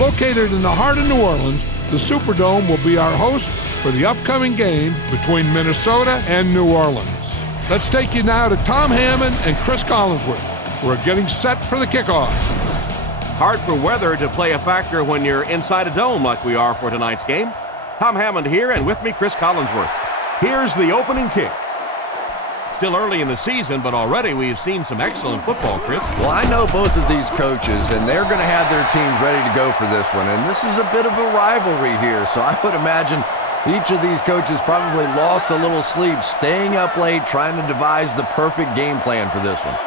Located in the heart of New Orleans, the Superdome will be our host for the upcoming game between Minnesota and New Orleans. Let's take you now to Tom Hammond and Chris Collinsworth. We're getting set for the kickoff. Hard for weather to play a factor when you're inside a dome like we are for tonight's game. Tom Hammond here, and with me, Chris Collinsworth. Here's the opening kick. Still early in the season, but already we've seen some excellent football, Chris. Well, I know both of these coaches, and they're going to have their teams ready to go for this one. And this is a bit of a rivalry here, so I would imagine each of these coaches probably lost a little sleep, staying up late, trying to devise the perfect game plan for this one.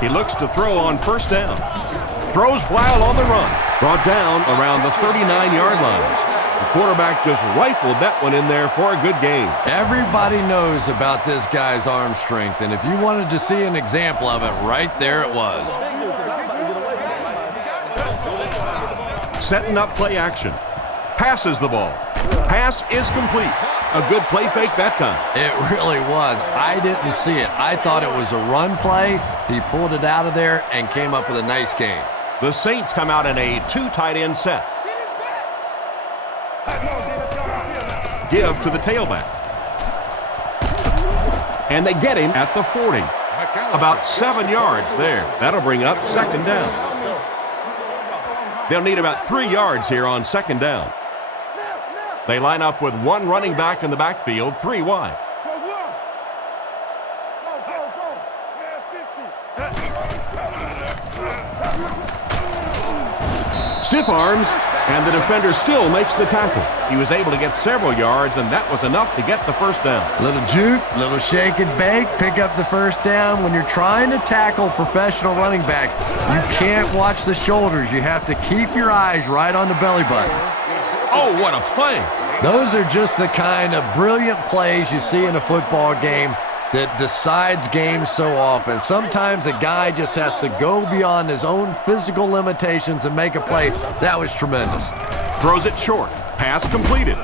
He looks to throw on first down. Throws while on the run. Brought down around the 39-yard line. The quarterback just rifled that one in there for a good gain. Everybody knows about this guy's arm strength, and if you wanted to see an example of it, right there it was. Setting up play action. Passes the ball. Pass is complete. A good play fake that time. It really was. I didn't see it. I thought it was a run play. He pulled it out of there and came up with a nice gain. The Saints come out in a two tight end set. Give to the tailback. And they get him at the 40. About 7 yards there. That'll bring up second down. They'll need about 3 yards here on second down. They line up with one running back in the backfield, 3 wide. Stiff arms, and the defender still makes the tackle. He was able to get several yards, and that was enough to get the first down. Little juke, little shake and bake, pick up the first down. When you're trying to tackle professional running backs, you can't watch the shoulders. You have to keep your eyes right on the belly button. Oh, what a play. Those are just the kind of brilliant plays you see in a football game that decides games so often. Sometimes a guy just has to go beyond his own physical limitations and make a play. That was tremendous. Throws it short. Pass completed.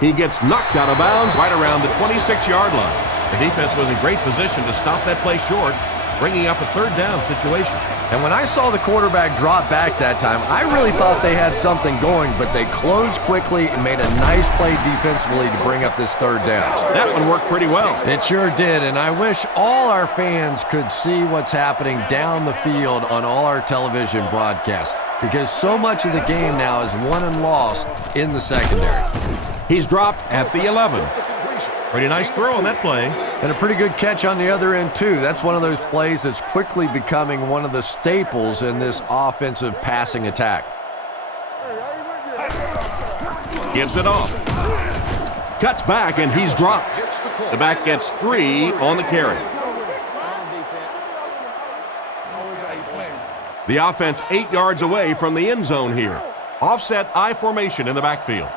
He gets knocked out of bounds right around the 26-yard line. The defense was in great position to stop that play short, bringing up a third down situation. And when I saw the quarterback drop back that time, I really thought they had something going, but they closed quickly and made a nice play defensively to bring up this third down. That one worked pretty well. It sure did, and I wish all our fans could see what's happening down the field on all our television broadcasts, because so much of the game now is won and lost in the secondary. He's dropped at the 11. Pretty nice throw on that play. And a pretty good catch on the other end, too. That's one of those plays that's quickly becoming one of the staples in this offensive passing attack. Gives it off. Cuts back, and he's dropped. The back gets 3 on the carry. The offense 8 yards away from the end zone here. Offset I formation in the backfield.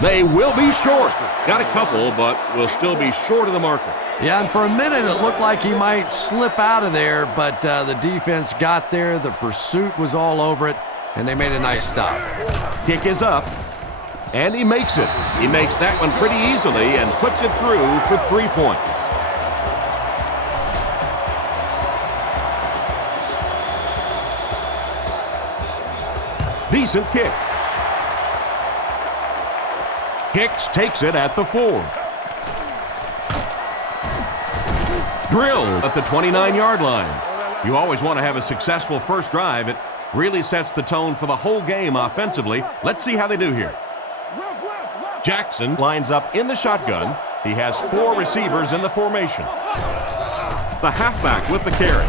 They will be short. Got a couple, but will still be short of the marker. Yeah, and for a minute it looked like he might slip out of there, but the defense got there. The pursuit was all over it, and they made a nice stop. Kick is up, and he makes it. He makes that one pretty easily and puts it through for 3 points. Decent kick. Hicks takes it at the 4. Drilled at the 29-yard line. You always want to have a successful first drive. It really sets the tone for the whole game offensively. Let's see how they do here. Jackson lines up in the shotgun. He has 4 receivers in the formation. The halfback with the carry.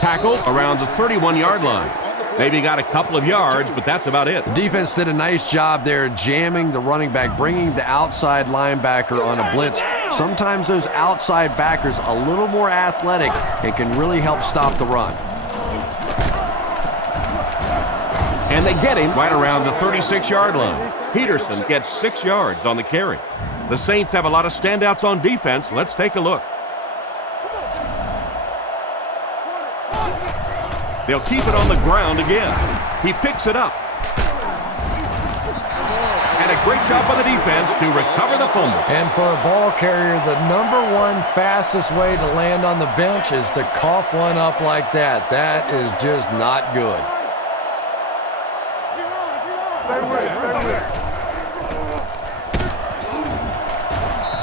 Tackle around the 31-yard line. Maybe got a couple of yards, but that's about it. The defense did a nice job there jamming the running back, bringing the outside linebacker on a blitz. Sometimes those outside backers a little more athletic and can really help stop the run. And they get him right around the 36-yard line. Peterson gets 6 yards on the carry. The Saints have a lot of standouts on defense. Let's take a look. They'll keep it on the ground again. He picks it up. And a Great job by the defense to recover the fumble. And for a ball carrier, the #1 fastest way to land on the bench is to cough one up like that. That is just not good.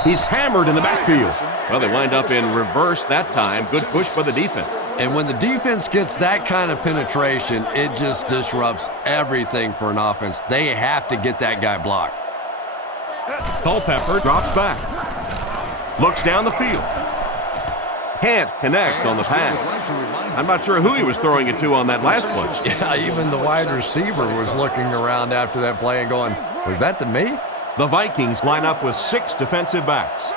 He's hammered in the backfield. Well, they wind up in reverse that time. Good push by the defense. And when the defense gets that kind of penetration, it just disrupts everything for an offense. They have to get that guy blocked. Culpepper drops back. Looks down the field. Can't connect on the pass. I'm not sure who he was throwing it to on that last play. Yeah, even the wide receiver was looking around after that play and going, was that to me? The Vikings line up with 6 defensive backs.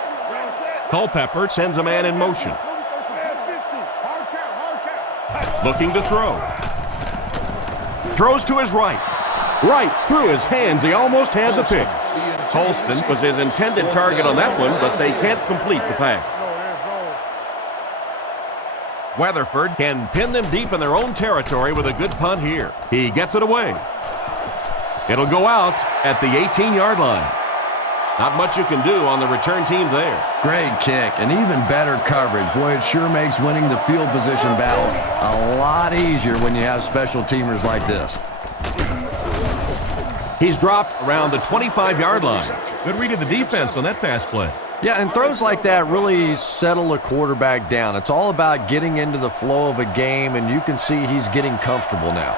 Culpepper sends a man in motion. Looking to throw. Throws to his right. Right through his hands. He almost had the pick. Colston was his intended target on that one, but they can't complete the pass. Weatherford can pin them deep in their own territory with a good punt here. He gets it away. It'll go out at the 18-yard line. Not much you can do on the return team there. Great kick and even better coverage. Boy, it sure makes winning the field position battle a lot easier when you have special teamers like this. He's dropped around the 25-yard line. Good read of the defense on that pass play. Yeah, and throws like that really settle a quarterback down. It's all about getting into the flow of a game, and you can see he's getting comfortable now.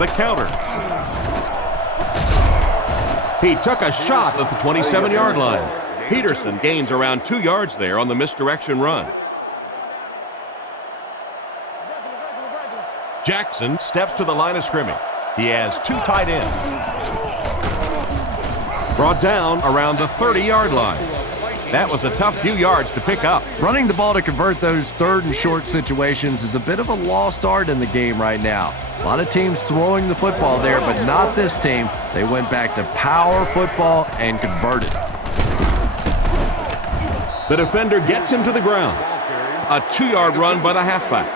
The counter. He took a shot at the 27-yard line. Peterson gains around 2 yards there on the misdirection run. Jackson steps to the line of scrimmage. He has 2 tight ends. Brought down around the 30-yard line. That was a tough few yards to pick up. Running the ball to convert those 3rd and short situations is a bit of a lost art in the game right now. A lot of teams throwing the football there, but not this team. They went back to power football and converted. The defender gets him to the ground. A 2-yard run by the halfback.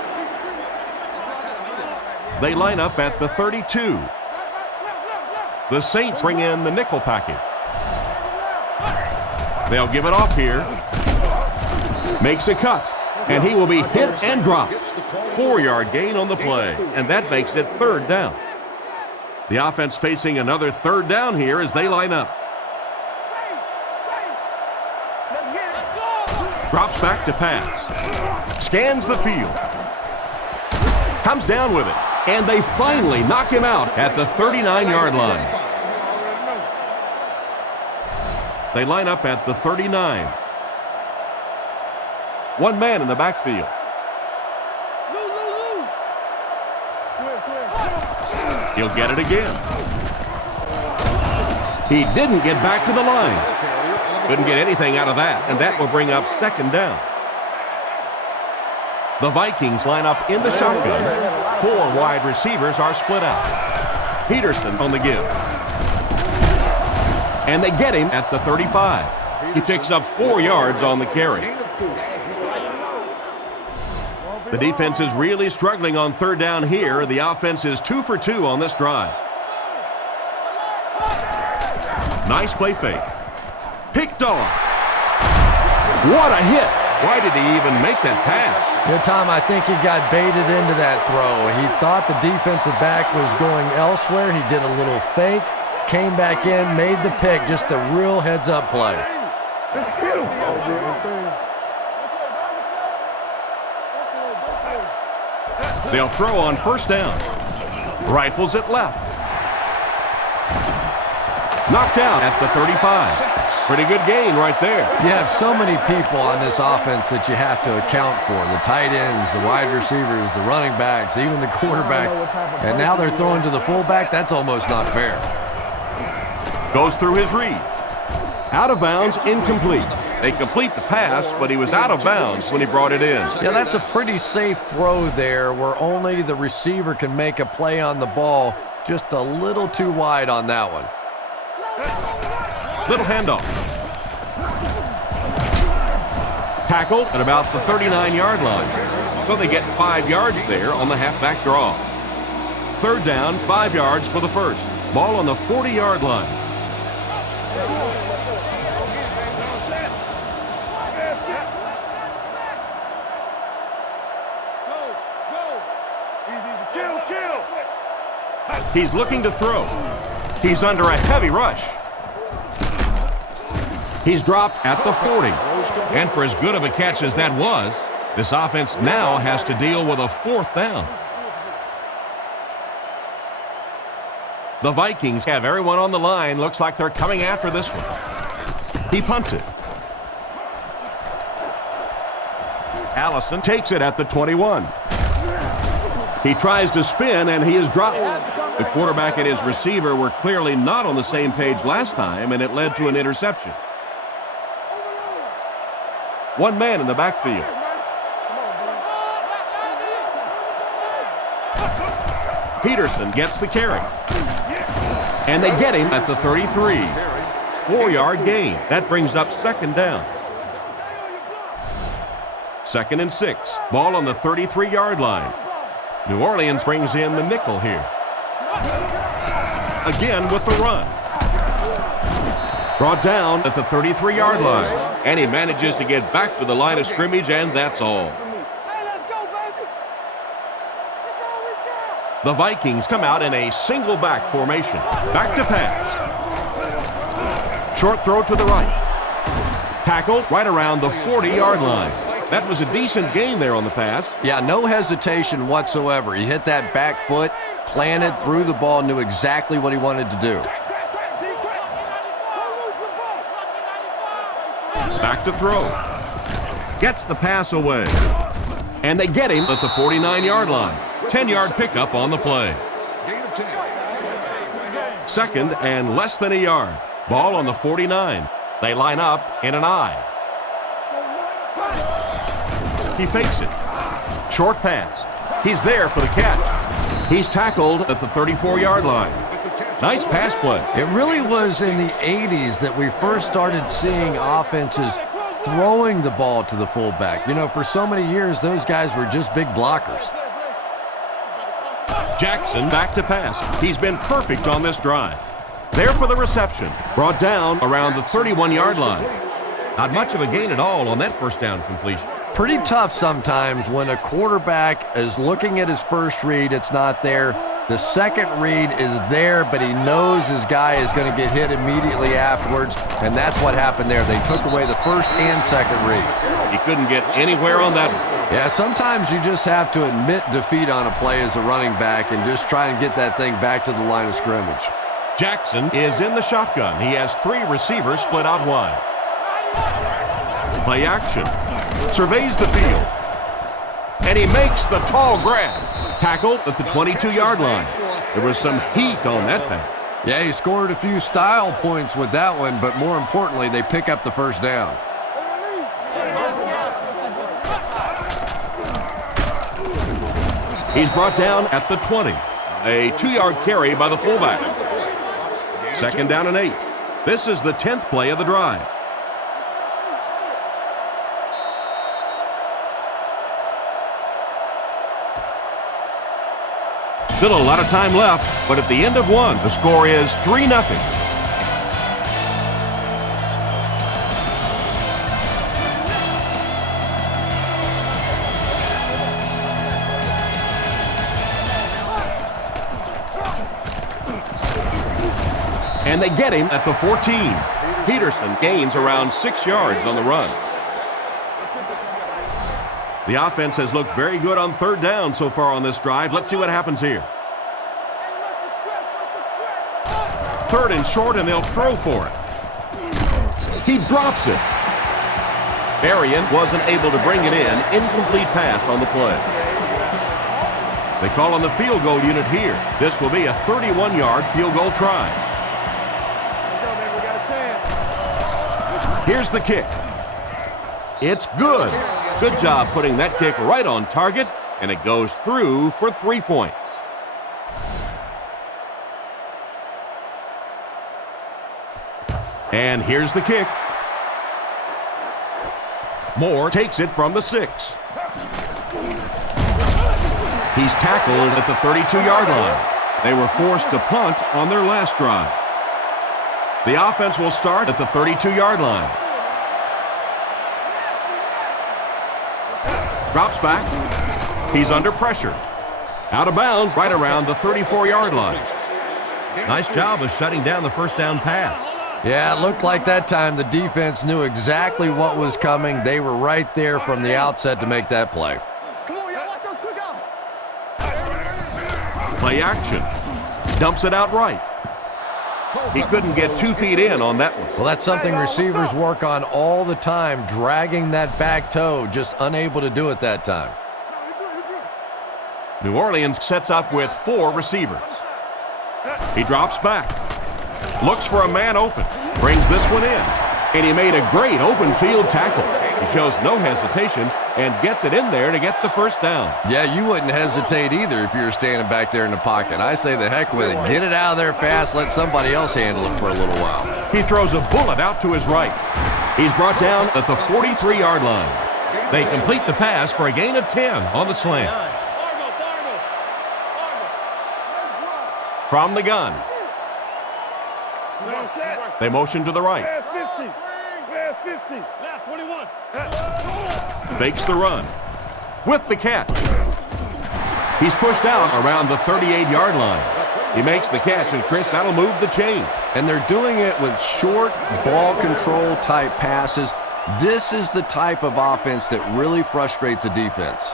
They line up at the 32. The Saints bring in the nickel package. They'll give it off here. Makes a cut. And he will be hit and dropped. 4-yard gain on the play. And that makes it 3rd down. The offense facing another 3rd down here as they line up. Drops back to pass. Scans the field. Comes down with it. And they finally knock him out at the 39-yard line. They line up at the 39. One man in the backfield. He'll get it again. He didn't get back to the line. Couldn't get anything out of that, and that will bring up 2nd down. The Vikings line up in the shotgun. 4 wide receivers are split out. Peterson on the give. And they get him at the 35. He picks up 4 yards on the carry. The defense is really struggling on 3rd down here. The offense is 2 for 2 on this drive. Nice play fake. Picked off. What a hit. Why did he even make that pass? Yeah, Tom, I think he got baited into that throw. He thought the defensive back was going elsewhere. He did a little fake, came back in, made the pick. Just a real heads-up play. They'll throw on 1st down. Rifles it left. Knocked out at the 35. Pretty good gain right there. You have so many people on this offense that you have to account for. The tight ends, the wide receivers, the running backs, even the quarterbacks. And now they're throwing to the fullback. That's almost not fair. Goes through his read. Out of bounds, incomplete. They complete the pass, but he was out of bounds when he brought it in. Yeah, that's a pretty safe throw there where only the receiver can make a play on the ball. Just a little too wide on that one. Little handoff. Tackled at about the 39-yard line. So they get 5 yards there on the halfback draw. 3rd down, 5 yards for the first. Ball on the 40-yard line. He's looking to throw. He's under a heavy rush. He's dropped at the 40. And for as good of a catch as that was, this offense now has to deal with a 4th down. The Vikings have everyone on the line. Looks like they're coming after this one. He punts it. Allison takes it at the 21. He tries to spin, and he is dropped. The quarterback and his receiver were clearly not on the same page last time, and it led to an interception. One man in the backfield. Peterson gets the carry. And they get him at the 33. 4-yard gain. That brings up 2nd down. 2nd and 6. Ball on the 33-yard line. New Orleans brings in the nickel here. Again with the run. Brought down at the 33-yard line. And he manages to get back to the line of scrimmage, and that's all. The Vikings come out in a single back formation. Back to pass. Short throw to the right. Tackled right around the 40-yard line. That was a decent gain there on the pass. Yeah, no hesitation whatsoever. He hit that back foot, planted, threw the ball, knew exactly what he wanted to do. Back to throw. Gets the pass away. And they get him at the 49-yard line. 10-yard pickup on the play. 2nd and less than a yard. Ball on the 49. They line up in an I. He fakes it. Short pass. He's there for the catch. He's tackled at the 34-yard line. Nice pass play. It really was in the 80s that we first started seeing offenses throwing the ball to the fullback. You know, for so many years, those guys were just big blockers. Jackson back to pass. He's been perfect on this drive. There for the reception. Brought down around the 31-yard line. Not much of a gain at all on that first down completion. Pretty tough sometimes when a quarterback is looking at his first read, it's not there. The second read is there, but he knows his guy is going to get hit immediately afterwards, and that's what happened there. They took away the first and second read. He couldn't get anywhere on that one. Yeah, sometimes you just have to admit defeat on a play as a running back and just try and get that thing back to the line of scrimmage. Jackson is in the shotgun. He has 3 receivers split out wide. Play action. Surveys the field. And he makes the tall grab. Tackled at the 22-yard line. There was some heat on that pass. Yeah, he scored a few style points with that one, but more importantly, they pick up the first down. He's brought down at the 20. A 2-yard carry by the fullback. 2nd down and 8. This is the 10th play of the drive. Still a lot of time left, but at the end of one, the score is 3-0. And they get him at the 14. Peterson gains around 6 yards on the run. The offense has looked very good on 3rd down so far on this drive. Let's see what happens here. 3rd and short, and they'll throw for it. He drops it. Arian wasn't able to bring it in. Incomplete pass on the play. They call on the field goal unit here. This will be a 31-yard field goal try. Here's the kick. It's good. Good job putting that kick right on target, and it goes through for 3 points. And here's the kick. Moore takes it from the 6. He's tackled at the 32-yard line. They were forced to punt on their last drive. The offense will start at the 32-yard line. Drops back. He's under pressure. Out of bounds right around the 34-yard line. Nice job of shutting down the first down pass. Yeah, it looked like that time the defense knew exactly what was coming. They were right there from the outset to make that play. Play action. Dumps it out right. He couldn't get 2 feet in on that one. Well, that's something receivers work on all the time, dragging that back toe, just unable to do it that time. New Orleans sets up with 4 receivers. He drops back. Looks for a man open. Brings this one in. And he made a great open field tackle. He shows no hesitation and gets it in there to get the first down. Yeah, you wouldn't hesitate either if you were standing back there in the pocket. I say the heck with it. Get it out of there fast. Let somebody else handle it for a little while. He throws a bullet out to his right. He's brought down at the 43-yard line. They complete the pass for a gain of 10 on the slant. From the gun. They motion to the right. Fakes the run. With the catch. He's pushed out around the 38-yard line. He makes the catch, and Chris, that'll move the chain. And they're doing it with short ball control type passes. This is the type of offense that really frustrates a defense.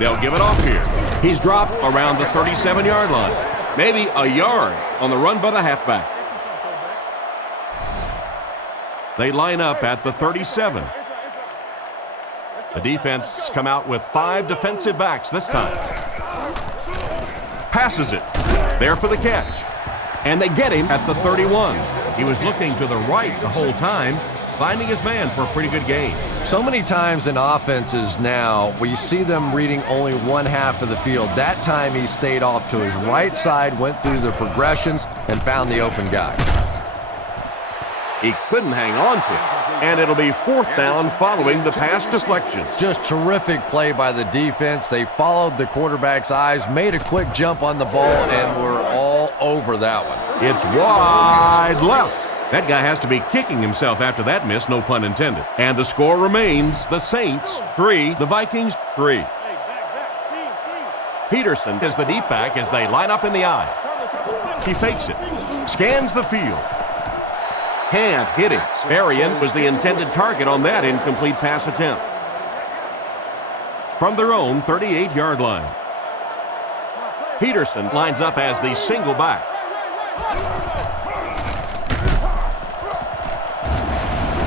They'll give it off here. He's dropped around the 37-yard line. Maybe a yard on the run by the halfback. They line up at the 37. The defense come out with 5 defensive backs this time. Passes it. There for the catch. And they get him at the 31. He was looking to the right the whole time, finding his man for a pretty good gain. So many times in offenses now, we see them reading only one half of the field. That time he stayed off to his right side, went through the progressions, and found the open guy. He couldn't hang on to it, and it'll be 4th down following the pass deflection. Just terrific play by the defense. They followed the quarterback's eyes, made a quick jump on the ball, and were all over that one. It's wide left. That guy has to be kicking himself after that miss, no pun intended. And the score remains the Saints 3, the Vikings 3. Peterson is the deep back as they line up in the eye. He fakes it, scans the field. Can't hit him. Arian was the intended target on that incomplete pass attempt. From their own 38-yard line. Peterson lines up as the single back.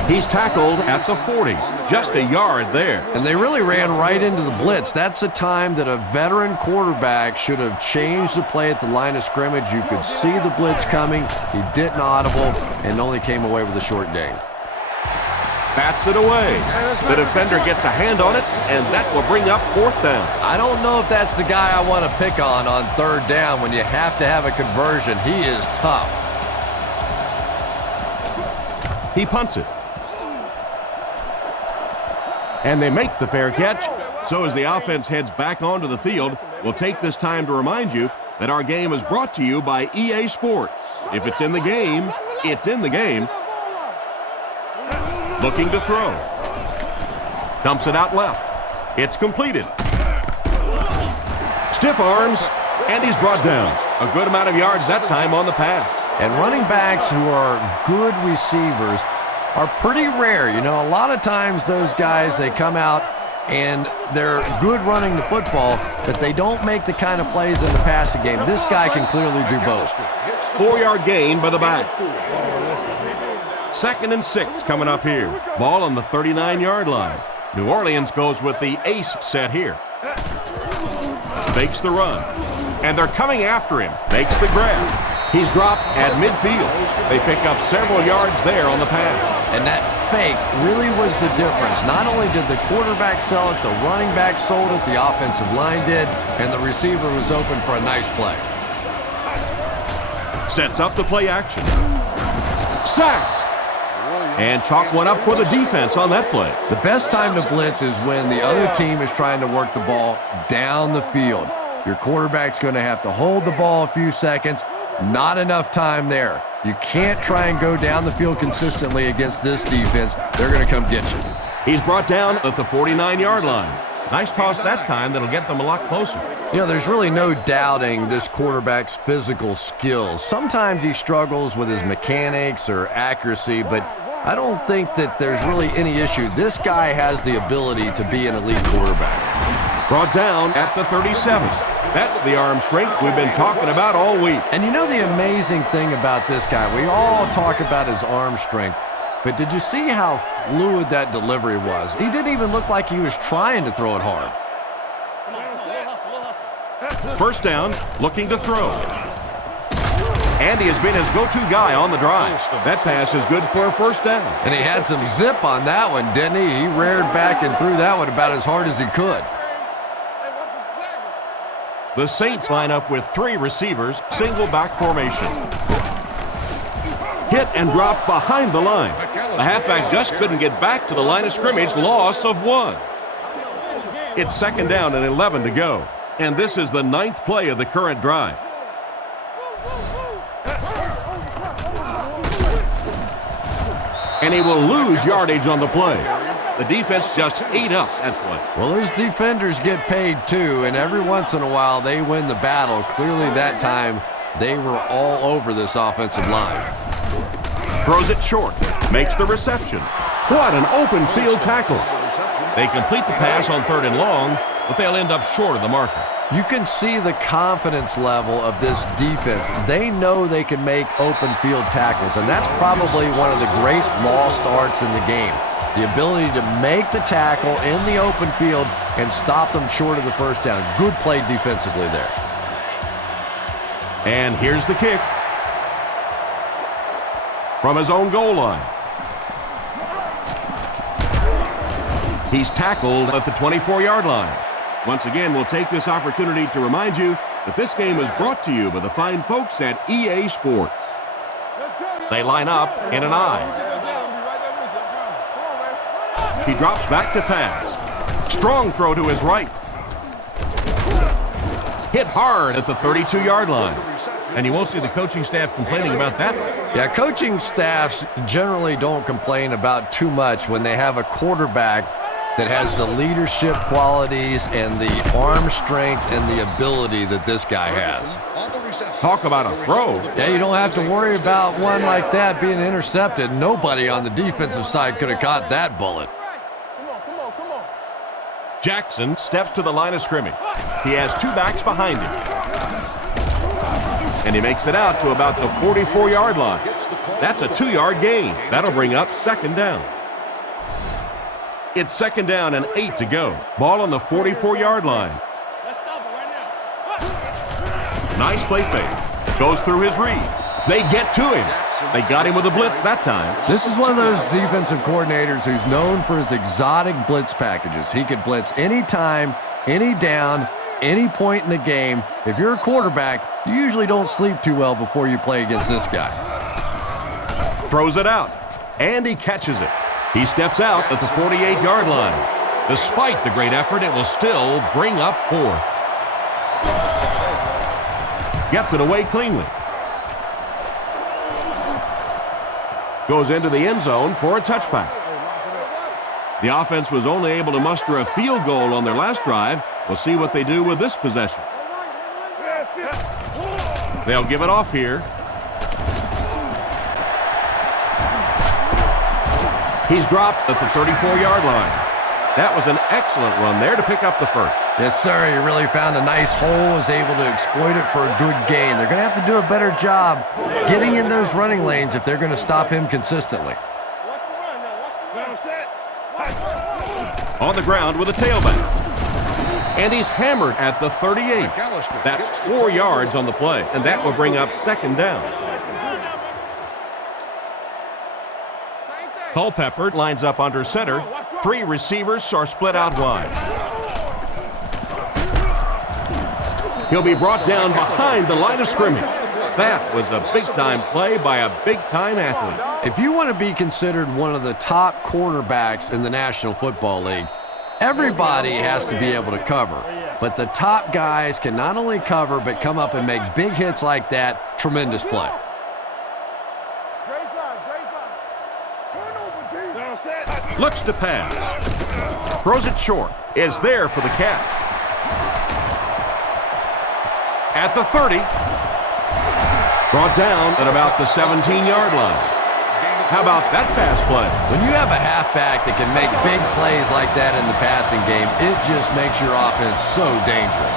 He's tackled at the 40, just a yard there. And they really ran right into the blitz. That's a time that a veteran quarterback should have changed the play at the line of scrimmage. You could see the blitz coming. He didn't audible and only came away with a short gain. Bats it away. The defender gets a hand on it, and that will bring up 4th down. I don't know if that's the guy I want to pick on 3rd down when you have to have a conversion. He is tough. He punts it. And they make the fair catch. So as the offense heads back onto the field, we'll take this time to remind you that our game is brought to you by EA Sports. If it's in the game, it's in the game. Looking to throw. Dumps it out left. It's completed. Stiff arms, and he's brought down. A good amount of yards that time on the pass. And running backs who are good receivers are pretty rare. You know, a lot of times those guys, they come out and they're good running the football, but they don't make the kind of plays in the passing game. This guy can clearly do both. 4-yard gain by the back. 2nd and 6 coming up here. Ball on the 39-yard line. New Orleans goes with the ace set here. Fakes the run. And they're coming after him. Makes the grab. He's dropped at midfield. They pick up several yards there on the pass. And that fake really was the difference. Not only did the quarterback sell it, the running back sold it, the offensive line did, and the receiver was open for a nice play. Sets up the play action. Sacked. And chalk one up for the defense on that play. The best time to blitz is when the other team is trying to work the ball down the field. Your quarterback's going to have to hold the ball a few seconds, Not enough time there. You can't try and go down the field consistently against this defense. They're going to come get you. He's brought down at the 49-yard line. Nice toss that time that'll get them a lot closer. You know, there's really no doubting this quarterback's physical skills. Sometimes he struggles with his mechanics or accuracy, but I don't think that there's really any issue. This guy has the ability to be an elite quarterback. Brought down at the 37. That's the arm strength we've been talking about all week. And you know the amazing thing about this guy, we all talk about his arm strength, but did you see how fluid that delivery was? He didn't even look like he was trying to throw it hard. First down, looking to throw. Andy has been his go-to guy on the drive. That pass is good for a first down. And he had some zip on that one, didn't he? He reared back and threw that one about as hard as he could. The Saints line up with 3 receivers, single back formation. Hit and drop behind the line. The halfback just couldn't get back to the line of scrimmage, loss of 1. It's second down and 11 to go. And this is the 9th play of the current drive. And he will lose yardage on the play. The defense just ate up that play. Well, those defenders get paid too, and every once in a while they win the battle. Clearly that time they were all over this offensive line. Throws it short, makes the reception. What an open field tackle. They complete the pass on 3rd and long, but they'll end up short of the marker. You can see the confidence level of this defense. They know they can make open field tackles, and that's probably one of the great lost arts in the game. The ability to make the tackle in the open field and stop them short of the first down. Good play defensively there. And here's the kick. From his own goal line. He's tackled at the 24-yard line. Once again, we'll take this opportunity to remind you that this game is brought to you by the fine folks at EA Sports. They line up in an I. He drops back to pass. Strong throw to his right. Hit hard at the 32-yard line. And you won't see the coaching staff complaining about that. Yeah, coaching staffs generally don't complain about too much when they have a quarterback that has the leadership qualities and the arm strength and the ability that this guy has. Talk about a throw. Yeah, you don't have to worry about one like that being intercepted. Nobody on the defensive side could have caught that bullet. Jackson steps to the line of scrimmage. He has 2 backs behind him. And he makes it out to about the 44-yard line. That's a 2-yard gain. That'll bring up second down. It's second down and 8 to go. Ball on the 44-yard line. Nice play fake. Goes through his read. They get to him. They got him with a blitz that time. This is one of those defensive coordinators who's known for his exotic blitz packages. He could blitz any time, any down, any point in the game. If you're a quarterback, you usually don't sleep too well before you play against this guy. Throws it out, and he catches it. He steps out at the 48-yard line. Despite the great effort, it will still bring up 4th. Gets it away cleanly. Goes into the end zone for a touchback. The offense was only able to muster a field goal on their last drive. We'll see what they do with this possession. They'll give it off here. He's dropped at the 34-yard line. That was an excellent run there to pick up the first. Yes, sir. He really found a nice hole, was able to exploit it for a good gain. They're going to have to do a better job getting in those running lanes if they're going to stop him consistently. On the ground with a tailback. And he's hammered at the 38. That's 4 yards on the play, and that will bring up second down. Culpepper lines up under center. 3 receivers are split out wide. He'll be brought down behind the line of scrimmage. That was a big-time play by a big-time athlete. If you want to be considered one of the top quarterbacks in the National Football League, Everybody has to be able to cover, but the top guys can not only cover but come up and make big hits like that. Tremendous play. Looks to pass. Throws it short. Is there for the catch. At the 30. Brought down at about the 17-yard line. How about that pass play? When you have a halfback that can make big plays like that in the passing game, it just makes your offense so dangerous.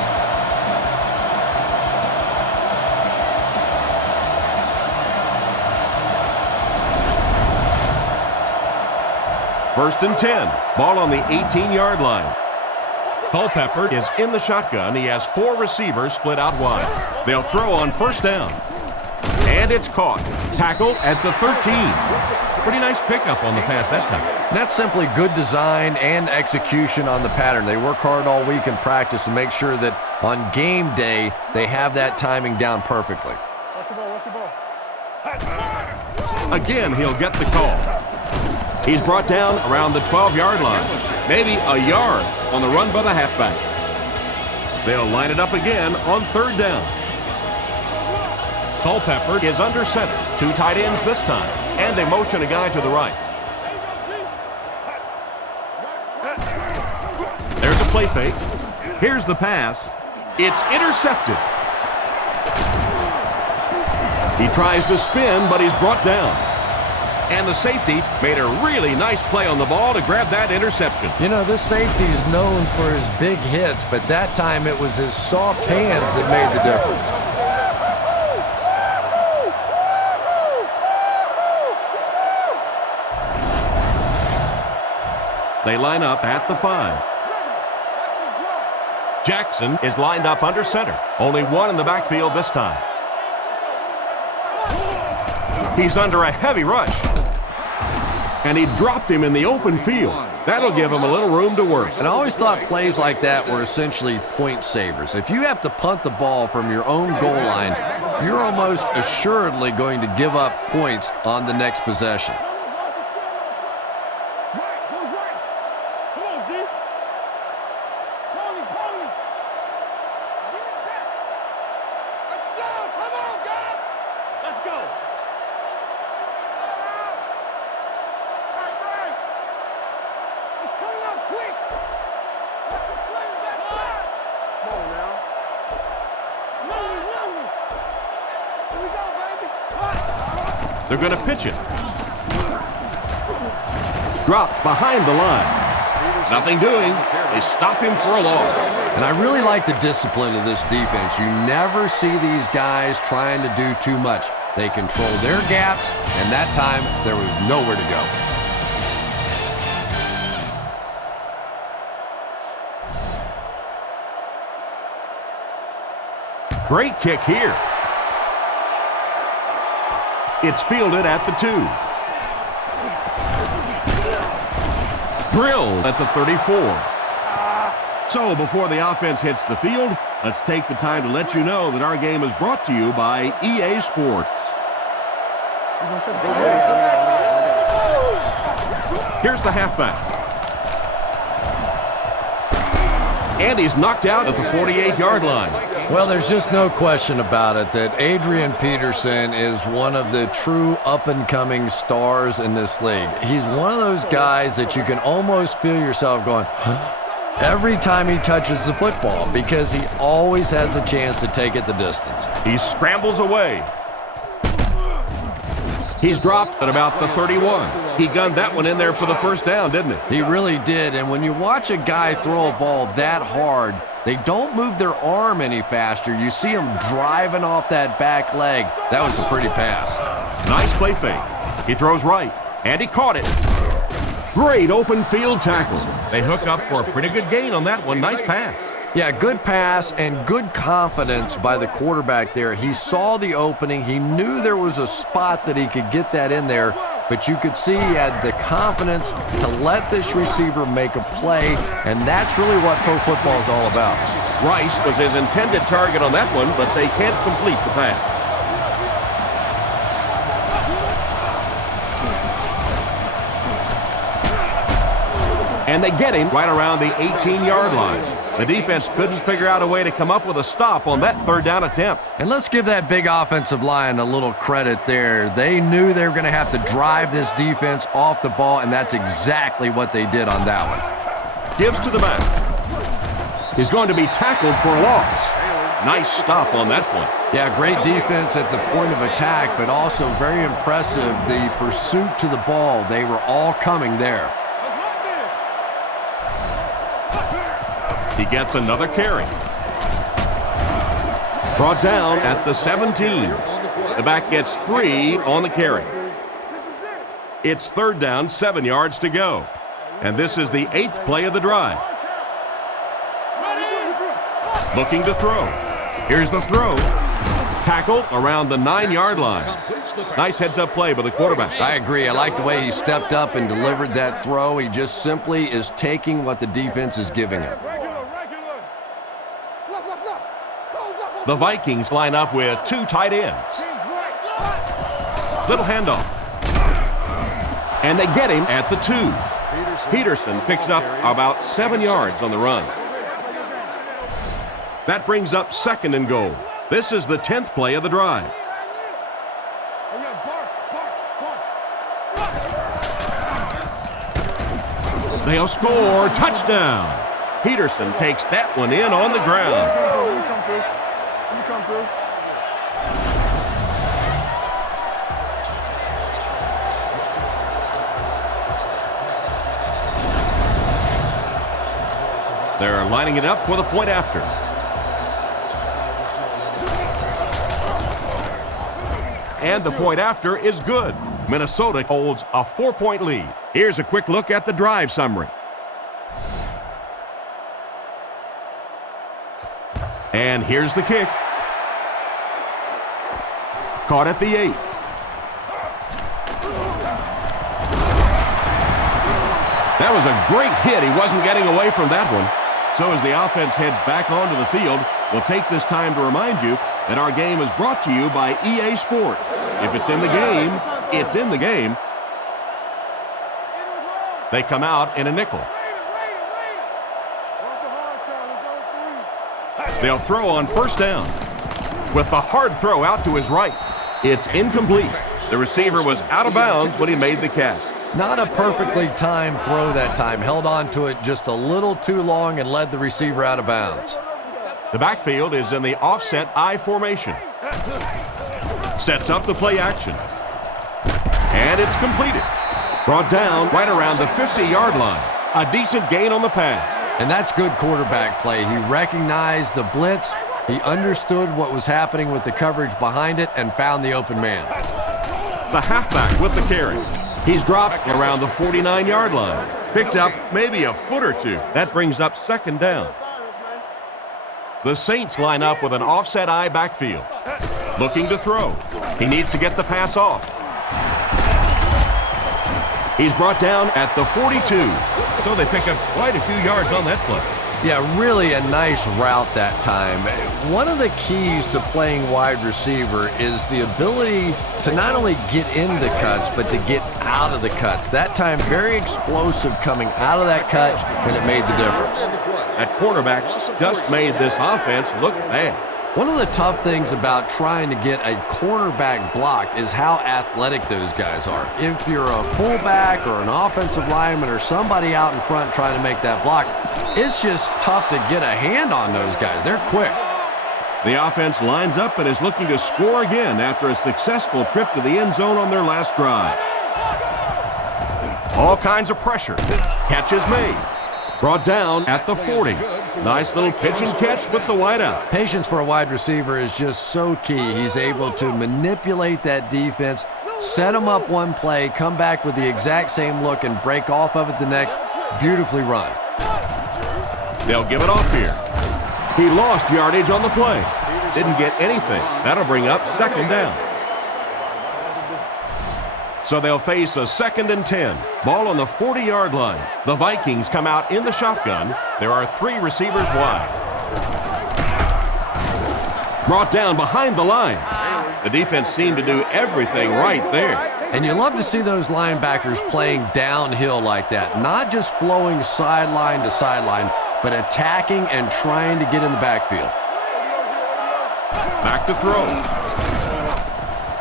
First and 10. Ball on the 18-yard line. Culpepper is in the shotgun. He has 4 receivers split out wide. They'll throw on first down. And it's caught. Tackled at the 13. Pretty nice pickup on the pass that time. That's simply good design and execution on the pattern. They work hard all week in practice to make sure that on game day they have that timing down perfectly. Again, he'll get the call. He's brought down around the 12-yard line. Maybe a yard on the run by the halfback. They'll line it up again on third down. Culpepper is under center. 2 tight ends this time. And they motion a guy to the right. There's a play fake. Here's the pass. It's intercepted. He tries to spin, but he's brought down. And the safety made a really nice play on the ball to grab that interception. You know, this safety is known for his big hits, but that time it was his soft hands that made the difference. They line up at the 5. Jackson is lined up under center. Only one in the backfield this time. He's under a heavy rush. And he dropped him in the open field. That'll give him a little room to work. And I always thought plays like that were essentially point savers. If you have to punt the ball from your own goal line, you're almost assuredly going to give up points on the next possession. They're going to pitch it. Dropped behind the line. Nothing doing. They stop him for a loss. And I really like the discipline of this defense. You never see these guys trying to do too much. They control their gaps, and that time there was nowhere to go. Great kick here. It's fielded at the 2. Drilled at the 34. So before the offense hits the field, let's take the time to let you know that our game is brought to you by EA Sports. Here's the halfback. And he's knocked out at the 48-yard line. Well, there's just no question about it that Adrian Peterson is one of the true up-and-coming stars in this league. He's one of those guys that you can almost feel yourself going, every time he touches the football, because he always has a chance to take it the distance. He scrambles away. He's dropped at about the 31. He gunned that one in there for the first down, didn't he? He really did, and when you watch a guy throw a ball that hard, they don't move their arm any faster. You see him driving off that back leg. That was a pretty pass. Nice play fake. He throws right, and he caught it. Great open field tackle. They hook up for a pretty good gain on that one. Nice pass. Yeah, good pass and good confidence by the quarterback there. He saw the opening. He knew there was a spot that he could get that in there, but you could see he had the confidence to let this receiver make a play, and that's really what pro football is all about. Rice was his intended target on that one, but they can't complete the pass. And they get him right around the 18-yard line. The defense couldn't figure out a way to come up with a stop on that third down attempt. And let's give that big offensive line a little credit there. They knew they were going to have to drive this defense off the ball, and that's exactly what they did on that one. Gives to the back. He's going to be tackled for a loss. Nice stop on that point. Yeah, great defense at the point of attack, but also very impressive the pursuit to the ball. They were all coming there. He gets another carry. Brought down at the 17. The back gets 3 on the carry. It's third down, 7 yards to go. And this is the 8th play of the drive. Looking to throw. Here's the throw. Tackled around the 9-yard line. Nice heads-up play by the quarterback. I agree. I like the way he stepped up and delivered that throw. He just simply is taking what the defense is giving him. The Vikings line up with 2 tight ends. Little handoff. And they get him at the 2. Peterson picks up about 7 yards on the run. That brings up 2nd and goal. This is the 10th play of the drive. They'll score. Touchdown. Peterson takes that one in on the ground. They're lining it up for the point after. And the point after is good. Minnesota holds a 4-point lead. Here's a quick look at the drive summary. And here's the kick. Caught at the 8. That was a great hit. He wasn't getting away from that one. So as the offense heads back onto the field, we'll take this time to remind you that our game is brought to you by EA Sports. If it's in the game, it's in the game. They come out in a nickel. They'll throw on first down. With the hard throw out to his right. It's incomplete. The receiver was out of bounds when he made the catch. Not a perfectly timed throw that time. Held on to it just a little too long and led the receiver out of bounds. The backfield is in the offset I formation. Sets up the play action. And it's completed. Brought down right around the 50-yard line. A decent gain on the pass. And that's good quarterback play. He recognized the blitz. He understood what was happening with the coverage behind it and found the open man. The halfback with the carry. He's dropped around the 49-yard line. Picked up maybe a foot or two. That brings up 2nd down. The Saints line up with an offset I backfield. Looking to throw. He needs to get the pass off. He's brought down at the 42. So they pick up quite a few yards on that play. Yeah, really a nice route that time. One of the keys to playing wide receiver is the ability to not only get into cuts, but to get out of the cuts. That time, very explosive coming out of that cut, and it made the difference. That quarterback just made this offense look bad. One of the tough things about trying to get a cornerback blocked is how athletic those guys are. If you're a fullback or an offensive lineman or somebody out in front trying to make that block, it's just tough to get a hand on those guys. They're quick. The offense lines up and is looking to score again after a successful trip to the end zone on their last drive. All kinds of pressure. Catch is made. Brought down at the 40. Nice little pitch and catch with the wideout. Patience for a wide receiver is just so key. He's able to manipulate that defense, set them up one play, come back with the exact same look, and break off of it the next. Beautifully run. They'll give it off here. He lost yardage on the play. Didn't get anything. That'll bring up 2nd down. So they'll face a 2nd and 10. Ball on the 40-yard line. The Vikings come out in the shotgun. There are 3 receivers wide. Brought down behind the line. The defense seemed to do everything right there. And you love to see those linebackers playing downhill like that, not just flowing sideline to sideline, but attacking and trying to get in the backfield. Back to throw.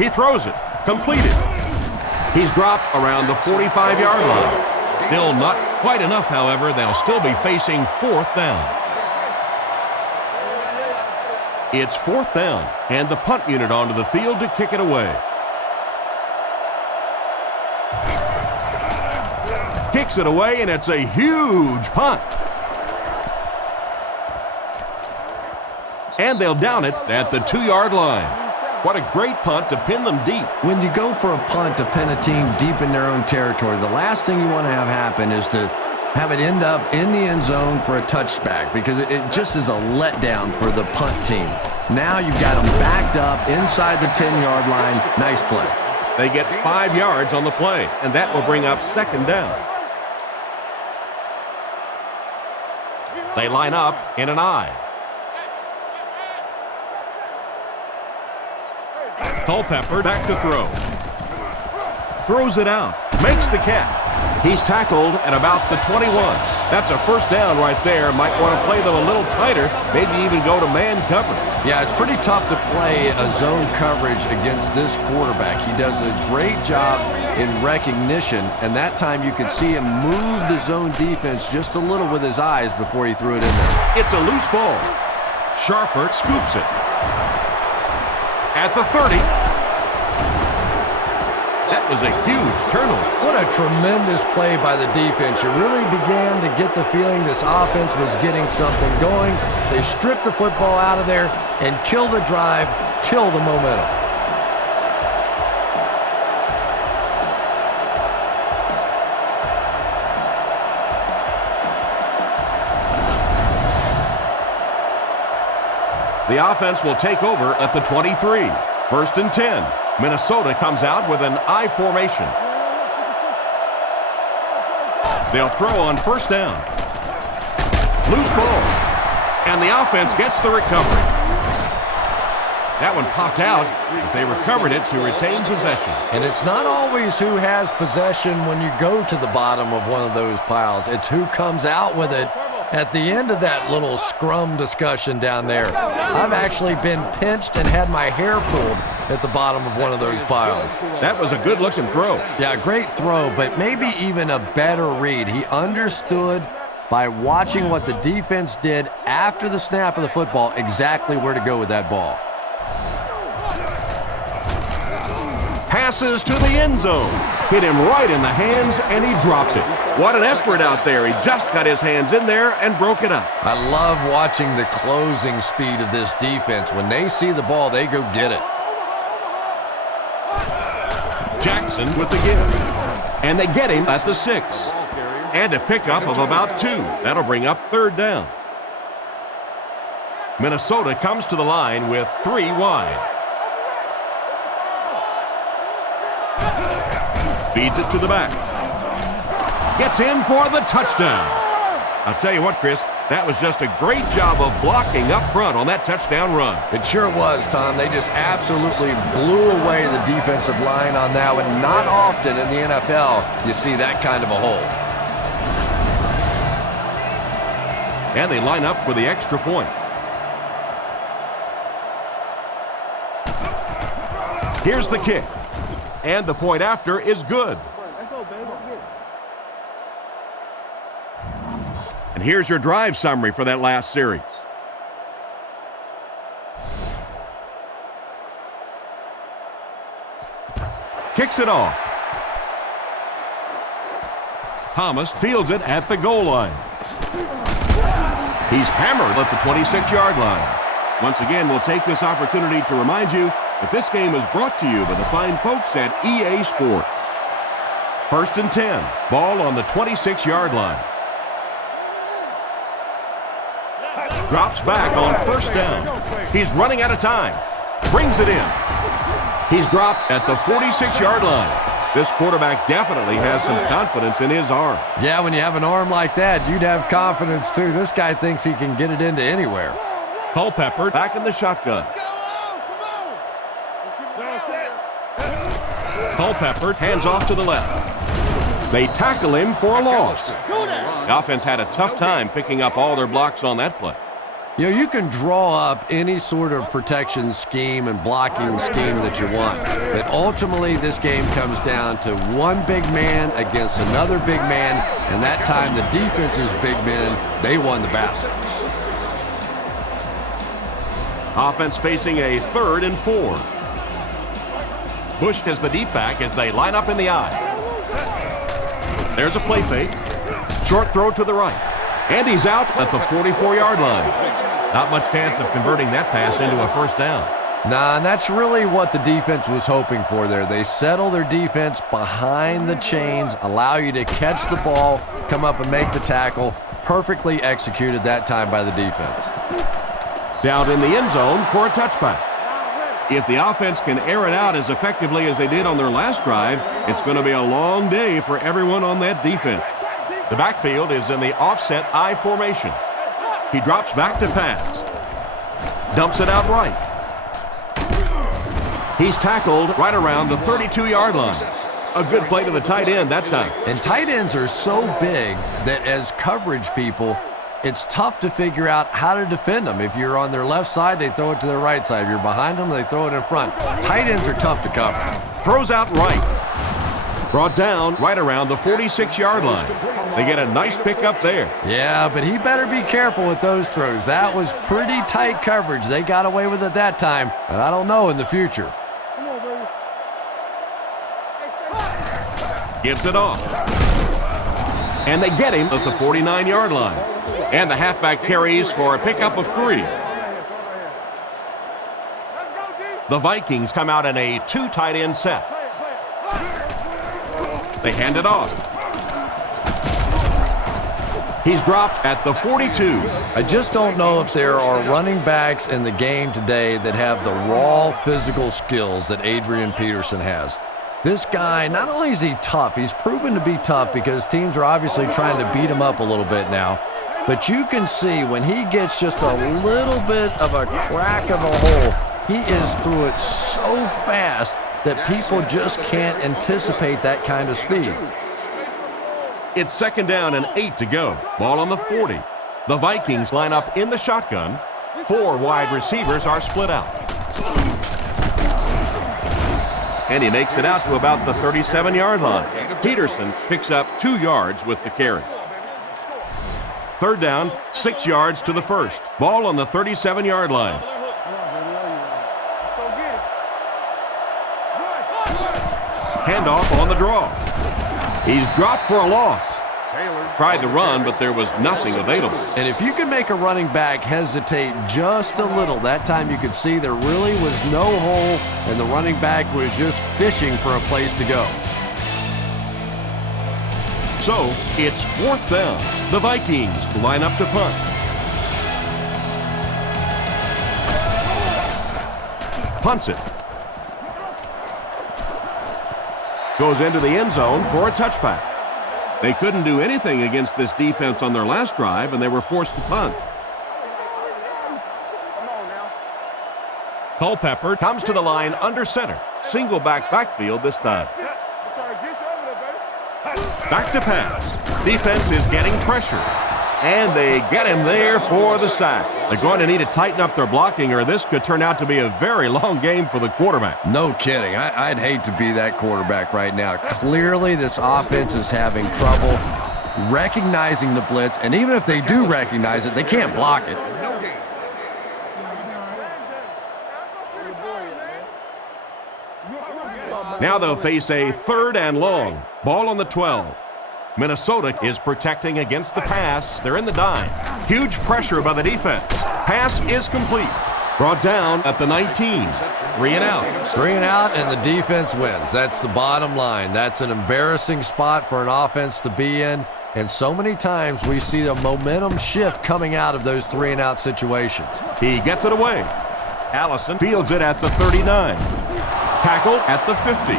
He throws it. Completed. He's dropped around the 45-yard line. Still not quite enough, however. They'll still be facing 4th down. It's 4th down, and the punt unit onto the field to kick it away. Kicks it away, and it's a huge punt. And they'll down it at the 2-yard line. What a great punt to pin them deep. When you go for a punt to pin a team deep in their own territory, the last thing you want to have happen is to have it end up in the end zone for a touchback, because it just is a letdown for the punt team. Now you've got them backed up inside the 10-yard line. Nice play. They get 5 yards on the play, and that will bring up 2nd down. They line up in an I. Culpepper back to throw. Throws it out. Makes the catch. He's tackled at about the 21. That's a 1st down right there. Might want to play them a little tighter, maybe even go to man cover. Yeah, it's pretty tough to play a zone coverage against this quarterback. He does a great job in recognition, and that time you could see him move the zone defense just a little with his eyes before he threw it in there. It's a loose ball. Sharper scoops it. At the 30. That was a huge turnover. What a tremendous play by the defense. You really began to get the feeling this offense was getting something going. They stripped the football out of there and kill the drive, kill the momentum. The offense will take over at the 23. 1st and 10. Minnesota comes out with an I formation. They'll throw on 1st down. Loose ball. And the offense gets the recovery. That one popped out, but they recovered it to retain possession. And it's not always who has possession when you go to the bottom of one of those piles. It's who comes out with it at the end of that little scrum discussion down there. I've actually been pinched and had my hair pulled at the bottom of one of those piles. That was a good-looking throw. Yeah, great throw, but maybe even a better read. He understood by watching what the defense did after the snap of the football exactly where to go with that ball. Passes to the end zone. Hit him right in the hands, and he dropped it. What an effort out there. He just got his hands in there and broke it up. I love watching the closing speed of this defense. When they see the ball, they go get it. Jackson with the give. And they get him at the 6. And a pickup of about 2. That'll bring up 3rd down. Minnesota comes to the line with 3 wide. Feeds it to the back. Gets in for the touchdown. I'll tell you what, Chris, that was just a great job of blocking up front on that touchdown run. It sure was, Tom. They just absolutely blew away the defensive line on that one. Not often in the NFL you see that kind of a hole. And they line up for the extra point. Here's the kick. And the point after is good. And here's your drive summary for that last series. Kicks it off. Thomas fields it at the goal line. He's hammered at the 26-yard line. Once again, we'll take this opportunity to remind you that this game is brought to you by the fine folks at EA Sports. 1st and 10. Ball on the 26-yard line. Drops back on 1st down. He's running out of time. Brings it in. He's dropped at the 46-yard line. This quarterback definitely has some confidence in his arm. Yeah, when you have an arm like that, you'd have confidence too. This guy thinks he can get it into anywhere. Culpepper back in the shotgun. Culpepper hands off to the left. They tackle him for a loss. The offense had a tough time picking up all their blocks on that play. You know, you can draw up any sort of protection scheme and blocking scheme that you want, but ultimately this game comes down to one big man against another big man, and that time the defense's big men, they won the battle. Offense facing a 3rd and 4. Bush has the deep back as they line up in the I. There's a play fake. Short throw to the right. And he's out at the 44-yard line. Not much chance of converting that pass into a first down. Nah, and that's really what the defense was hoping for there. They settle their defense behind the chains, allow you to catch the ball, come up and make the tackle. Perfectly executed that time by the defense. Down in the end zone for a touchback. If the offense can air it out as effectively as they did on their last drive, it's going to be a long day for everyone on that defense. The backfield is in the offset I formation. He drops back to pass. Dumps it out right. He's tackled right around the 32-yard line. A good play to the tight end that time. And tight ends are so big that as coverage people, it's tough to figure out how to defend them. If you're on their left side, they throw it to their right side. If you're behind them, they throw it in front. Tight ends are tough to cover. Throws out right. Brought down right around the 46-yard line. They get a nice pickup there. Yeah, but he better be careful with those throws. That was pretty tight coverage. They got away with it that time, but I don't know in the future. Gives it off. And they get him at the 49-yard line. And the halfback carries for a pickup of 3. The Vikings come out in a 2 tight end set. They hand it off. He's dropped at the 42. I just don't know if there are running backs in the game today that have the raw physical skills that Adrian Peterson has. This guy, not only is he tough, he's proven to be tough because teams are obviously trying to beat him up a little bit now. But you can see when he gets just a little bit of a crack of a hole, he is through it so fast that people just can't anticipate that kind of speed. It's 2nd down and 8 to go. Ball on the 40. The Vikings line up in the shotgun. 4 wide receivers are split out. And he makes it out to about the 37-yard line. Peterson picks up 2 yards with the carry. 3rd down, 6 yards to the first. Ball on the 37-yard line. Handoff on the draw. He's dropped for a loss. Tried the run, but there was nothing available. And if you can make a running back hesitate just a little, that time you could see there really was no hole, and the running back was just fishing for a place to go. So, it's 4th down. The Vikings line up to punt. Punts it. Goes into the end zone for a touchback. They couldn't do anything against this defense on their last drive, and they were forced to punt. Culpepper comes to the line under center. Single backfield this time. Back to pass. Defense is getting pressure. And they get him there for the sack. They're going to need to tighten up their blocking, or this could turn out to be a very long game for the quarterback. No kidding. I'd hate to be that quarterback right now. Clearly, this offense is having trouble recognizing the blitz, and even if they do recognize it, they can't block it. Now they'll face a 3rd and long. Ball on the 12. Minnesota is protecting against the pass. They're in the dime. Huge pressure by the defense. Pass is complete. Brought down at the 19. 3 and out. 3 and out, and the defense wins. That's the bottom line. That's an embarrassing spot for an offense to be in. And so many times we see the momentum shift coming out of those 3 and out situations. He gets it away. Allison fields it at the 39. Tackled at the 50.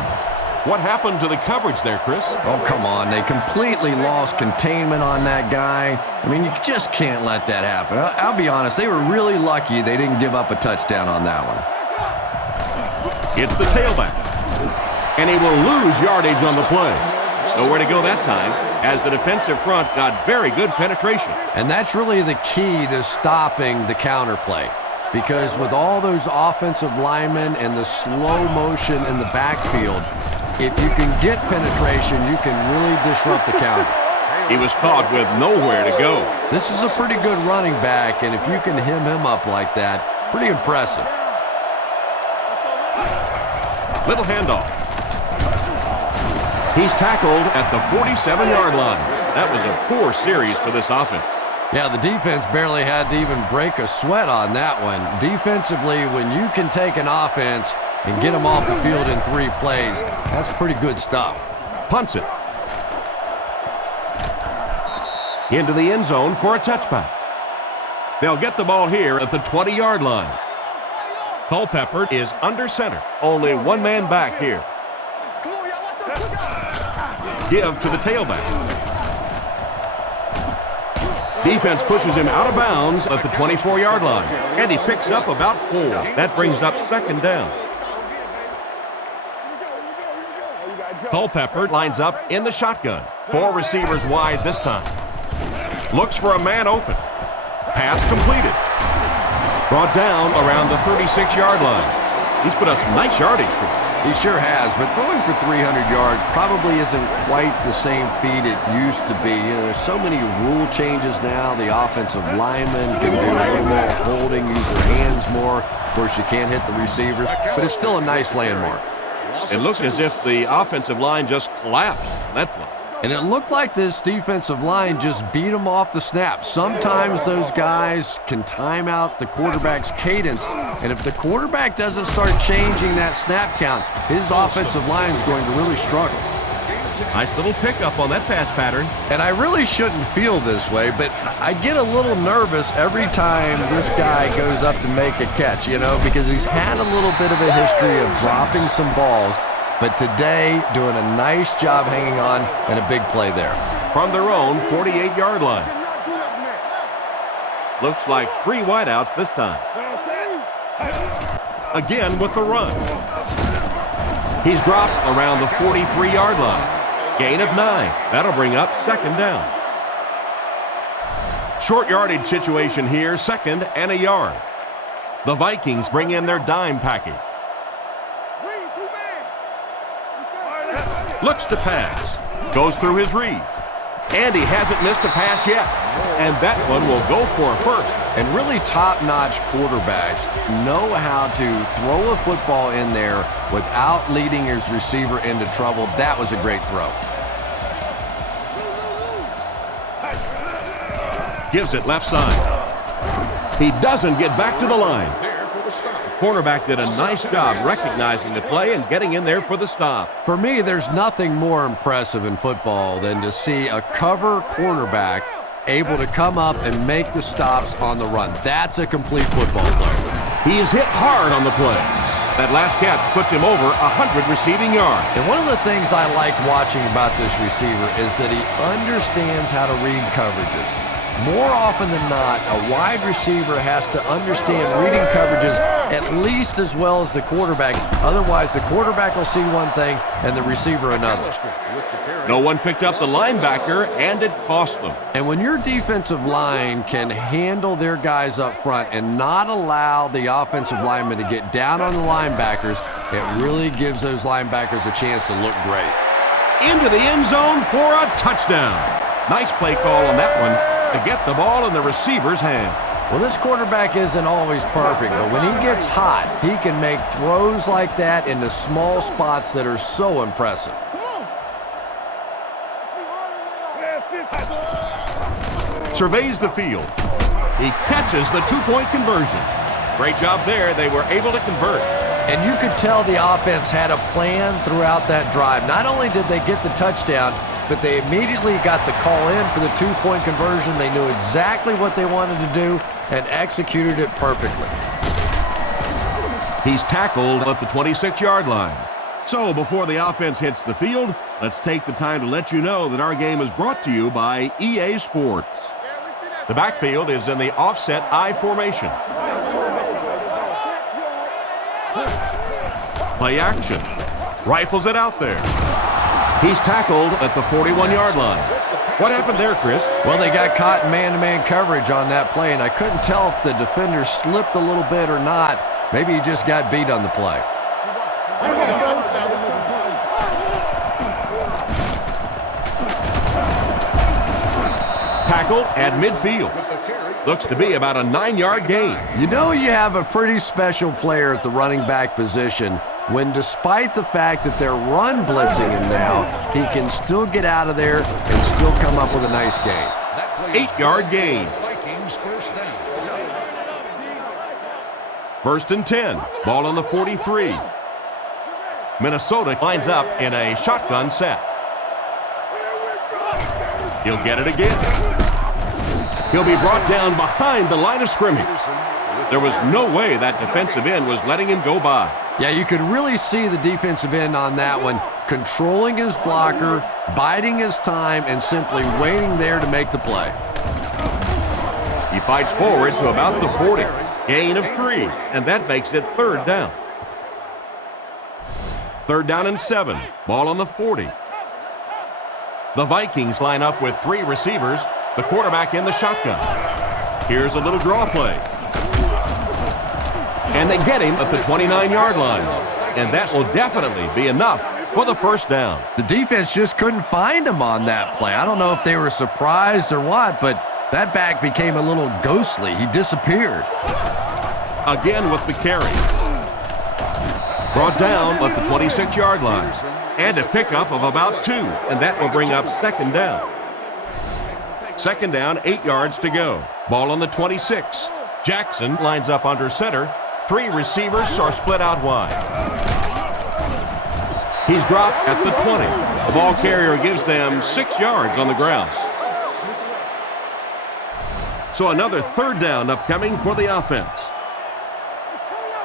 What happened to the coverage there, Chris? Oh, come on. They completely lost containment on that guy. I mean, you just can't let that happen. I'll be honest, they were really lucky they didn't give up a touchdown on that one. It's the tailback. And he will lose yardage on the play. Nowhere to go that time, as the defensive front got very good penetration. And that's really the key to stopping the counterplay. Because with all those offensive linemen and the slow motion in the backfield, if you can get penetration, you can really disrupt the counter. He was caught with nowhere to go. This is a pretty good running back, and if you can hem him up like that, pretty impressive. Little handoff. He's tackled at the 47-yard line. That was a poor series for this offense. Yeah, the defense barely had to even break a sweat on that one. Defensively, when you can take an offense and get them off the field in 3 plays, that's pretty good stuff. Punts it. Into the end zone for a touchback. They'll get the ball here at the 20-yard line. Culpepper is under center. Only one man back here. Give to the tailback. Defense pushes him out of bounds at the 24-yard line. And he picks up about 4. That brings up second down. Culpepper lines up in the shotgun. 4 receivers wide this time. Looks for a man open. Pass completed. Brought down around the 36-yard line. He's put up some nice yardage. He sure has, but throwing for 300 yards probably isn't quite the same feat it used to be. You know, there's so many rule changes now. The offensive linemen can do a little more holding, use their hands more. Of course, you can't hit the receivers, but it's still a nice landmark. It looked as if the offensive line just collapsed on that play. And it looked like this defensive line just beat them off the snap. Sometimes those guys can time out the quarterback's cadence, and if the quarterback doesn't start changing that snap count, his offensive line is going to really struggle. Nice little pickup on that pass pattern. And I really shouldn't feel this way, but I get a little nervous every time this guy goes up to make a catch, you know, because he's had a little bit of a history of dropping some balls. But today, doing a nice job hanging on and a big play there. From their own 48-yard line. Looks like 3 wideouts this time. Again with the run. He's dropped around the 43-yard line. Gain of 9. That'll bring up second down. Short yardage situation here, 2nd and a yard. The Vikings bring in their dime package. Looks to pass. Goes through his read. And he hasn't missed a pass yet. And that one will go for a first. And really top-notch quarterbacks know how to throw a football in there without leading his receiver into trouble. That was a great throw. Gives it left side. He doesn't get back to the line. The cornerback did a nice job recognizing the play and getting in there for the stop. For me, there's nothing more impressive in football than to see a cover cornerback able to come up and make the stops on the run. That's a complete football player. He is hit hard on the play. That last catch puts him over 100 receiving yards. And one of the things I like watching about this receiver is that he understands how to read coverages. More often than not, a wide receiver has to understand reading coverages at least as well as the quarterback. Otherwise, the quarterback will see one thing and the receiver another. No one picked up the linebacker, and it cost them. And when your defensive line can handle their guys up front and not allow the offensive linemen to get down on the linebackers, it really gives those linebackers a chance to look great. Into the end zone for a touchdown. Nice play call on that one to get the ball in the receiver's hand. Well, this quarterback isn't always perfect, but when he gets hot, he can make throws like that into small spots that are so impressive. Surveys the field. He catches the 2-point conversion. Great job there. They were able to convert. And you could tell the offense had a plan throughout that drive. Not only did they get the touchdown, but they immediately got the call in for the 2-point conversion. They knew exactly what they wanted to do and executed it perfectly. He's tackled at the 26-yard line. So before the offense hits the field, let's take the time to let you know that our game is brought to you by EA Sports. The backfield is in the offset I formation. Play action. Rifles it out there. He's tackled at the 41-yard line. What happened there, Chris? Well, they got caught in man-to-man coverage on that play, and I couldn't tell if the defender slipped a little bit or not. Maybe he just got beat on the play. Tackled at midfield. Looks to be about a 9-yard gain. You know you have a pretty special player at the running back position when, despite the fact that they're run blitzing him now, he can still get out of there and still come up with a nice gain. 8-yard gain. First and 10. Ball on the 43. Minnesota lines up in a shotgun set. He'll get it again. He'll be brought down behind the line of scrimmage. There was no way that defensive end was letting him go by. Yeah, you could really see the defensive end on that one, controlling his blocker, biding his time, and simply waiting there to make the play. He fights forward to about the 40. Gain of 3, and that makes it third down. Third down and 7. Ball on the 40. The Vikings line up with 3 receivers, the quarterback in the shotgun. Here's a little draw play. And they get him at the 29-yard line. And that will definitely be enough for the first down. The defense just couldn't find him on that play. I don't know if they were surprised or what, but that back became a little ghostly. He disappeared. Again with the carry. Brought down at the 26-yard line. And a pickup of about 2, and that will bring up second down. Second down, 8 yards to go. Ball on the 26. Jackson lines up under center. 3 receivers are split out wide. He's dropped at the 20. The ball carrier gives them 6 yards on the ground. So another third down upcoming for the offense.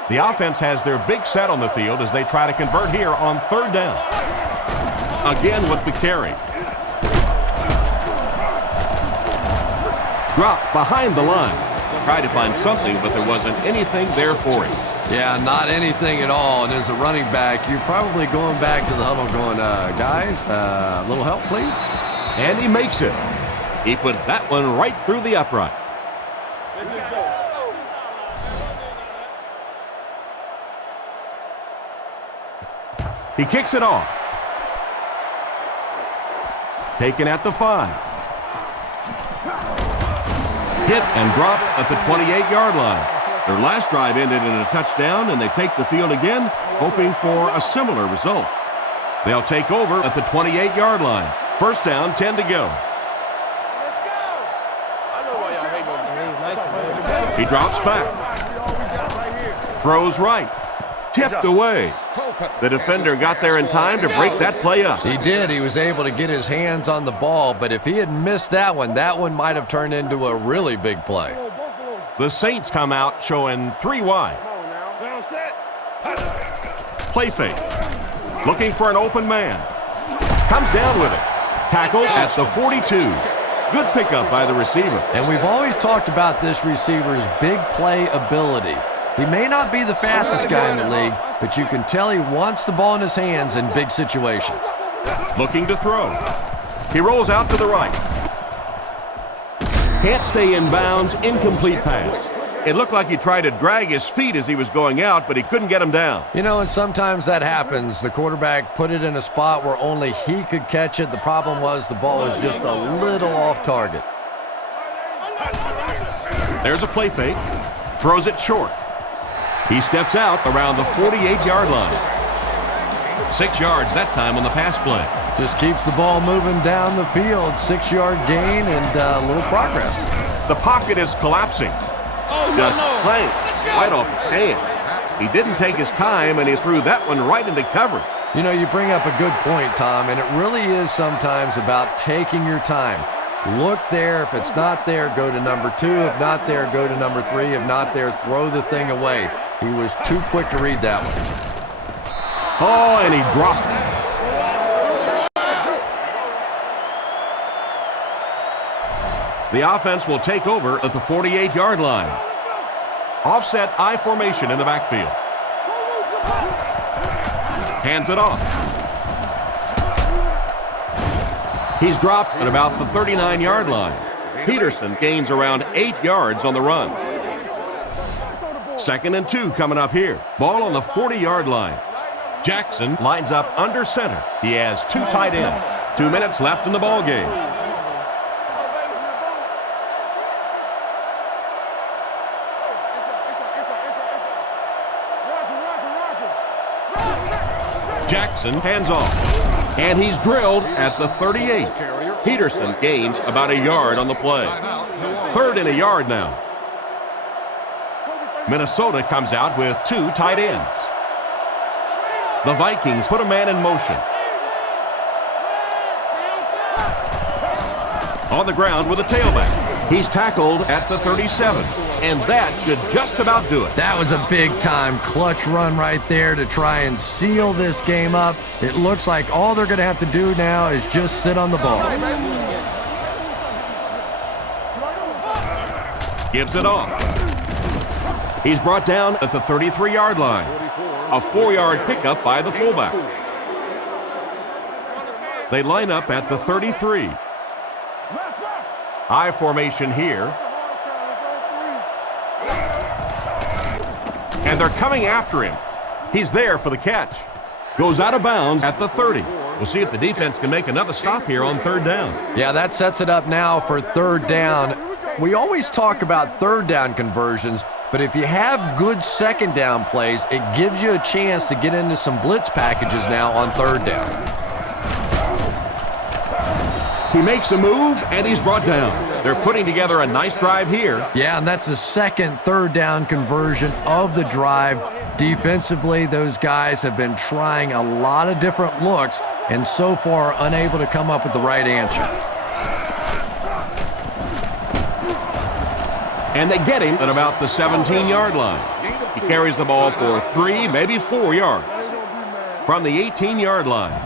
The offense has their big set on the field as they try to convert here on third down. Again with the carry. Dropped behind the line. Tried to find something, but there wasn't anything there for him. Yeah, not anything at all. And as a running back, you're probably going back to the huddle going, guys, a little help, please? And he makes it. He put that one right through the upright. He kicks it off. Taken at the 5. Hit and dropped at the 28-yard line. Their last drive ended in a touchdown, and they take the field again, hoping for a similar result. They'll take over at the 28-yard line. First down, 10 to go. He drops back. Throws right. Tipped away. The defender got there in time to break that play up. He did. He was able to get his hands on the ball, but if he had missed that one might have turned into a really big play. The Saints come out showing 3 wide. Play fake. Looking for an open man. Comes down with it. Tackled at the 42. Good pickup by the receiver. And we've always talked about this receiver's big play ability. He may not be the fastest guy in the league, but you can tell he wants the ball in his hands in big situations. Looking to throw. He rolls out to the right. Can't stay in bounds, incomplete pass. It looked like he tried to drag his feet as he was going out, but he couldn't get him down. You know, and sometimes that happens. The quarterback put it in a spot where only he could catch it. The problem was the ball was just a little off target. There's a play fake. Throws it short. He steps out around the 48-yard line. 6 yards that time on the pass play. Just keeps the ball moving down the field. 6-yard gain and a little progress. The pocket is collapsing. Just clanks right off his hand. He didn't take his time, and he threw that one right into cover. You know, you bring up a good point, Tom, and it really is sometimes about taking your time. Look there. If it's not there, go to number 2. If not there, go to number 3. If not there, throw the thing away. He was too quick to read that one. Oh, and he dropped it. The offense will take over at the 48-yard line. Offset I formation in the backfield. Hands it off. He's dropped at about the 39-yard line. Peterson gains around 8 yards on the run. 2nd and 2 coming up here. Ball on the 40-yard line. Jackson lines up under center. He has 2 tight ends. 2 minutes left in the ball game. Jackson hands off. And he's drilled at the 38. Peterson gains about a yard on the play. 3rd and a yard now. Minnesota comes out with 2 tight ends. The Vikings put a man in motion. On the ground with a tailback. He's tackled at the 37, and that should just about do it. That was a big-time clutch run right there to try and seal this game up. It looks like all they're going to have to do now is just sit on the ball. Gives it off. He's brought down at the 33-yard line. A 4-yard pickup by the fullback. They line up at the 33. I formation here. And they're coming after him. He's there for the catch. Goes out of bounds at the 30. We'll see if the defense can make another stop here on 3rd down. Yeah, that sets it up now for 3rd down. We always talk about 3rd down conversions, but if you have good 2nd down plays, it gives you a chance to get into some blitz packages now on 3rd down. He makes a move, and he's brought down. They're putting together a nice drive here. Yeah, and that's the 2nd 3rd down conversion of the drive. Defensively, those guys have been trying a lot of different looks, and so far unable to come up with the right answer. And they get him at about the 17-yard line. He carries the ball for 3, maybe 4 yards. From the 18-yard line.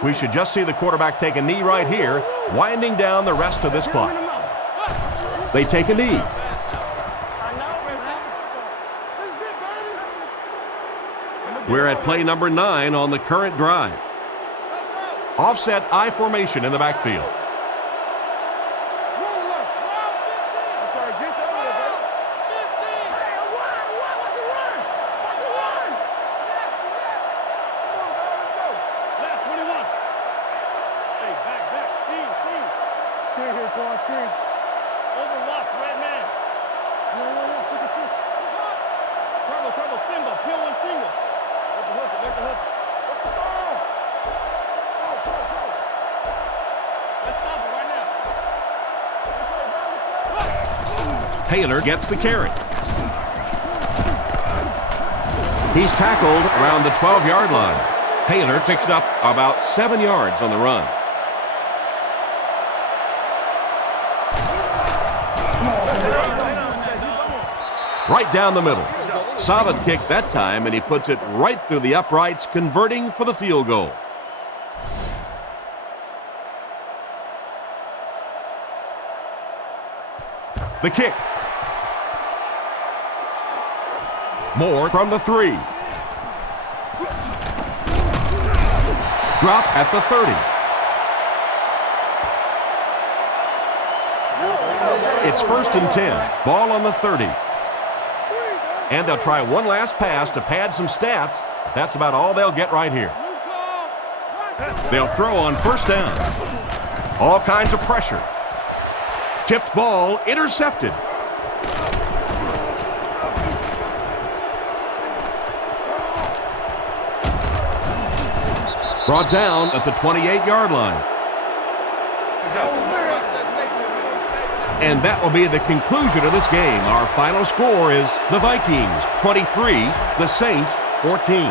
We should just see the quarterback take a knee right here, winding down the rest of this clock. They take a knee. We're at play number 9 on the current drive. Offset I formation in the backfield. Taylor gets the carry. He's tackled around the 12-yard line. Taylor picks up about 7 yards on the run. Right down the middle. Solid kick that time, and he puts it right through the uprights, converting for the field goal. The kick. Moore from the 3. Drop at the 30. It's 1st and 10. Ball on the 30. And they'll try one last pass to pad some stats. But that's about all they'll get right here. They'll throw on 1st down. All kinds of pressure. Tipped ball, intercepted. Brought down at the 28-yard line. And that will be the conclusion of this game. Our final score is the Vikings 23, the Saints 14.